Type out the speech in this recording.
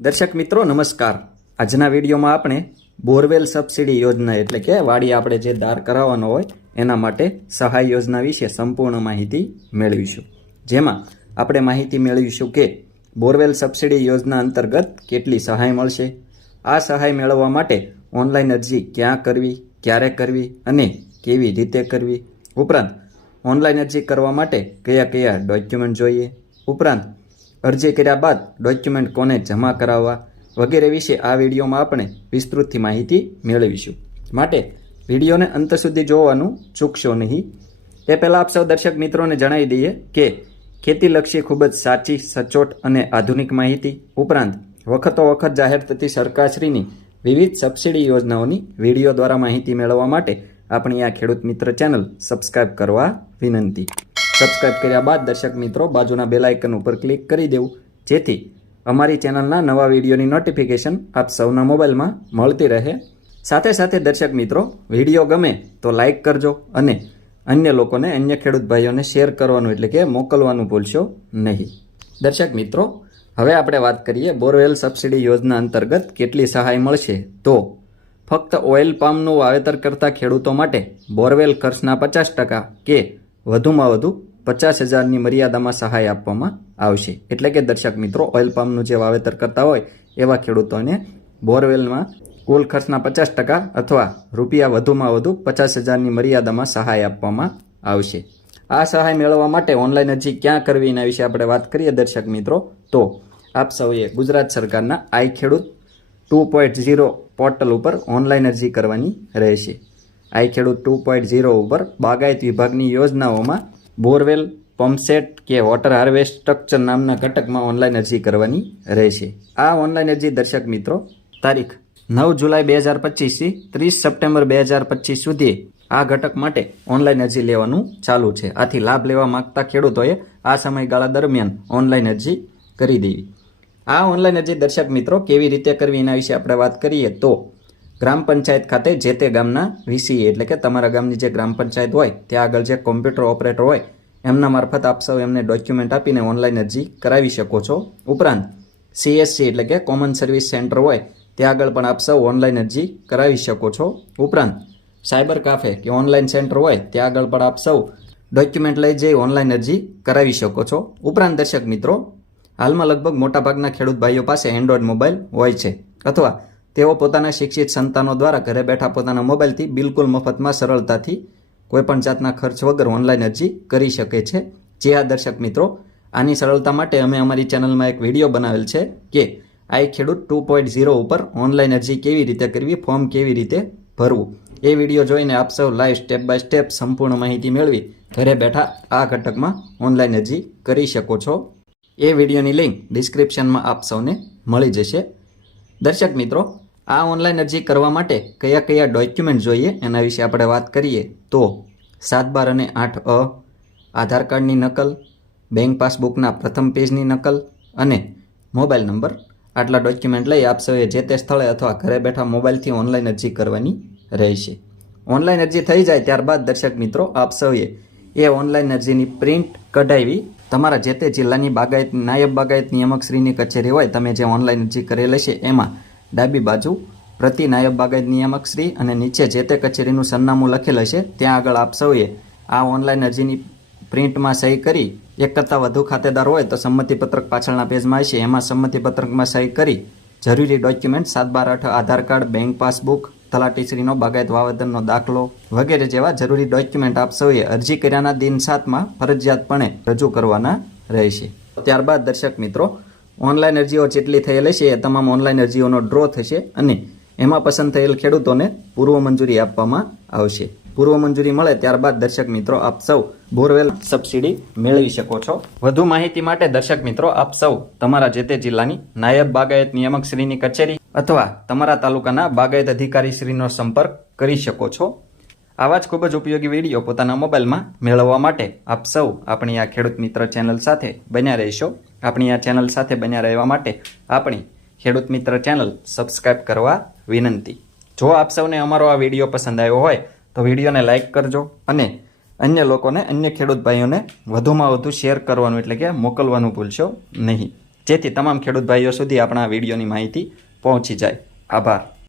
દર્શક મિત્રો, નમસ્કાર. આજના વિડીયોમાં આપણે બોરવેલ સબસિડી યોજના એટલે કે વાડી આપણે જે દાર કરાવવાનો હોય, એના માટે સહાય યોજના વિશે સંપૂર્ણ માહિતી મેળવીશું. જેમાં આપણે માહિતી મેળવીશું કે બોરવેલ સબસિડી યોજના અંતર્ગત કેટલી સહાય મળશે, આ સહાય મેળવવા માટે ઓનલાઈન અરજી ક્યાં કરવી, ક્યારે કરવી અને કેવી રીતે કરવી, ઉપરાંત ઓનલાઈન અરજી કરવા માટે કયા કયા ડોક્યુમેન્ટ જોઈએ, ઉપરાંત અરજી કર્યા બાદ ડોક્યુમેન્ટ કોને જમા કરાવવા વગેરે વિશે આ વિડીયોમાં આપણે વિસ્તૃતથી માહિતી મેળવીશું. માટે વિડીયોને અંત સુધી જોવાનું ચૂકશો નહીં. એ પહેલાં આપ સૌ દર્શક મિત્રોને જણાવી દઈએ કે ખેતીલક્ષી ખૂબ જ સાચી, સચોટ અને આધુનિક માહિતી ઉપરાંત વખતો વખત જાહેર થતી સરકારશ્રીની વિવિધ સબસિડી યોજનાઓની વીડિયો દ્વારા માહિતી મેળવવા માટે આપણી આ ખેડૂત મિત્ર ચેનલ સબસ્ક્રાઇબ કરવા વિનંતી. સબસ્ક્રાઇબ કર્યા બાદ દર્શક મિત્રો બાજુના બેલ ઉપર ક્લિક કરી દેવું. જેથી અમારી ચેનલના નવા વિડીયોની નોટિફિકેશન આપ સૌના મોબાઈલમાં મળતી રહે. સાથે સાથે દર્શક મિત્રો, વીડિયો ગમે તો લાઇક કરજો અને અન્ય લોકોને, અન્ય ખેડૂત ભાઈઓને શેર કરવાનું એટલે કે મોકલવાનું ભૂલશો નહીં. દર્શક મિત્રો, હવે આપણે વાત કરીએ બોરવેલ સબસિડી યોજના અંતર્ગત કેટલી સહાય મળશે? તો ફક્ત ઓઇલ પામનું વાવેતર કરતા ખેડૂતો માટે બોરવેલ ખર્ચના પચાસ ટકા કે વધુમાં વધુ પચાસ હજારની મર્યાદામાં સહાય આપવામાં આવશે. એટલે કે દર્શક મિત્રો ઓઇલ પામનું જે વાવેતર કરતા હોય, એવા ખેડૂતોને બોરવેલમાં કુલ ખર્ચના પચાસ ટકા અથવા રૂપિયા વધુમાં વધુ પચાસ હજારની મર્યાદામાં સહાય આપવામાં આવશે. આ સહાય મેળવવા માટે ઓનલાઈન અરજી ક્યાં કરવી એના વિશે આપણે વાત કરીએ દર્શક મિત્રો? તો આપ સૌએ ગુજરાત સરકારના I Khedut two point zero portal ઉપર ઓનલાઈન અરજી કરવાની રહેશે. આઈ ખેડૂત ટુ પોઈન્ટ ઝીરો ઉપર બાગાયત વિભાગની યોજનાઓમાં બોરવેલ પમ્પસેટ કે વોટર હાર્વેસ્ટ સ્ટ્રક્ચર નામના ઘટકમાં ઓનલાઈન અરજી કરવાની રહેશે. આ ઓનલાઈન અરજી દર્શક મિત્રો, તારીખ નવ જુલાઈ બે હજાર પચીસથી ત્રીસ સપ્ટેમ્બર બે હજાર પચીસ સુધી આ ઘટક માટે ઓનલાઈન અરજી લેવાનું ચાલુ છે. આથી લાભ લેવા માંગતા ખેડૂતોએ આ સમયગાળા દરમિયાન ઓનલાઈન અરજી કરી દેવી. આ ઓનલાઈન અરજી દર્શક મિત્રો કેવી રીતે કરવી એના વિશે આપણે વાત કરીએ તો ગ્રામ પંચાયત ખાતે જે તે ગામના વીસી એટલે કે તમારા ગામની જે ગ્રામ પંચાયત હોય, ત્યાં આગળ જે કોમ્પ્યુટર ઓપરેટર હોય એમના મારફત આપ સૌ એમને ડોક્યુમેન્ટ આપીને ઓનલાઈન અરજી કરાવી શકો છો. ઉપરાંત સીએસસી એટલે કે કોમન સર્વિસ સેન્ટર હોય, ત્યાં આગળ પણ આપ સૌ ઓનલાઈન અરજી કરાવી શકો છો. ઉપરાંત સાયબર કાફે કે ઓનલાઈન સેન્ટર હોય, ત્યાં આગળ પણ આપ સૌ ડોક્યુમેન્ટ લઈ જઈ ઓનલાઈન અરજી કરાવી શકો છો. ઉપરાંત, દર્શક મિત્રો, હાલમાં લગભગ મોટાભાગના ખેડૂત ભાઈઓ પાસે એન્ડ્રોઈડ મોબાઈલ હોય છે, અથવા તેઓ પોતાના શિક્ષિત સંતાનો દ્વારા ઘરે બેઠા પોતાના મોબાઈલથી બિલકુલ મફતમાં સરળતાથી કોઈપણ જાતના ખર્ચ વગર ઓનલાઈન અરજી કરી શકે છે. જે આ દર્શક મિત્રો, આની સરળતા માટે અમે અમારી ચેનલમાં એક વીડિયો બનાવેલ છે કે I Khedut two point zero ઉપર ઓનલાઈન અરજી કેવી રીતે કરવી ફોર્મ કેવી રીતે ભરવું. એ વીડિયો જોઈને આપ સૌ લાઈવ સ્ટેપ બાય સ્ટેપ સંપૂર્ણ માહિતી મેળવી ઘરે બેઠા આ ઘટકમાં ઓનલાઈન અરજી કરી શકો છો. એ વિડીયોની લિંક ડિસ્ક્રિપ્શનમાં આપ સૌને મળી જશે. દર્શક મિત્રો આ ઓનલાઈન અરજી કરવા માટે કયા કયા ડોક્યુમેન્ટ જોઈએ એના વિશે આપણે વાત કરીએ તો સાત બાર અને આઠ અ, આધાર કાર્ડની નકલ બેંક પાસબુકના પ્રથમ પેજની નકલ અને મોબાઈલ નંબર આટલા ડોક્યુમેન્ટ લઈ આપ જે તે સ્થળે અથવા ઘરે બેઠા મોબાઈલથી ઓનલાઈન અરજી કરવાની રહેશે. ઓનલાઈન અરજી થઈ જાય ત્યારબાદ દર્શક મિત્રો, આપ સૌએ એ ઓનલાઈન અરજીની પ્રિન્ટ કઢાવી. તમારા જે તે જિલ્લાની બાગાયત, નાયબ બાગાયત નિયામકશ્રીની કચેરી હોય, તમે જે ઓનલાઈન અરજી કરેલી છે, એમાં ડાબી બાજુ, પ્રતિ નાયબ બાગાયત નિયામકશ્રી અને નીચે જે તે કચેરીનું સરનામું લખેલ હશે, ત્યાં આગળ આપ સૌએ આ ઓનલાઈન અરજીની પ્રિન્ટમાં સહી કરી, એક કરતાં વધુ ખાતેદાર હોય તો સંમતિપત્રક પાછળના પેજમાં હશે. એમાં સંમતિપત્રકમાં સહી કરી, જરૂરી ડોક્યુમેન્ટ સાત બાર આઠ આધાર કાર્ડ બેંક પાસબુક તલાટીશ્રીનો, બાગાયત વાવેતરનો દાખલો વગેરે જેવા જરૂરી ડોક્યુમેન્ટ આપ સૌએ અરજી કર્યાના દિન સાતમાં ફરજિયાતપણે રજૂ કરવાના રહેશે. ત્યારબાદ દર્શક મિત્રો ઓનલાઈન અરજીઓ જેટલી થયેલ છે એ તમામ ઓનલાઈન અરજીઓનો ડ્રો થશે અને એમાં પસંદ થયેલ ખેડૂતોને પૂર્વ મંજૂરી આપવામાં આવશે. પૂર્વ મંજૂરી મળે ત્યારબાદ દર્શક મિત્રો, આપ સૌ બોરવેલ સબસિડી મેળવી શકો છો. વધુ માહિતી માટે દર્શક મિત્રો, આપ સૌ તમારા જે તે જિલ્લાની નાયબ બાગાયત નિયામક શ્રીની કચેરી અથવા તમારા તાલુકાના બાગાયત અધિકારી શ્રીનો સંપર્ક કરી શકો છો. આવા જ ખૂબ જ ઉપયોગી વીડિયો પોતાના મોબાઈલમાં મેળવવા માટે આપ સૌ આપણી આ ખેડૂત મિત્ર ચેનલ સાથે બન્યા રહેશો. આપણી આ ચેનલ સાથે બન્યા રહેવા માટે આપણી ખેડૂત મિત્ર ચેનલ સબસ્ક્રાઈબ કરવા વિનંતી. જો આપ સૌને અમારો આ વીડિયો પસંદ આવ્યો હોય, તો વિડીયોને લાઇક કરજો અને અન્ય લોકોને, અન્ય ખેડૂત ભાઈઓને વધુમાં વધુ શેર કરવાનું એટલે કે મોકલવાનું ભૂલશો નહીં. જેથી તમામ ખેડૂત ભાઈઓ સુધી આપણા વિડીયોની માહિતી પહોંચી જાય. આભાર.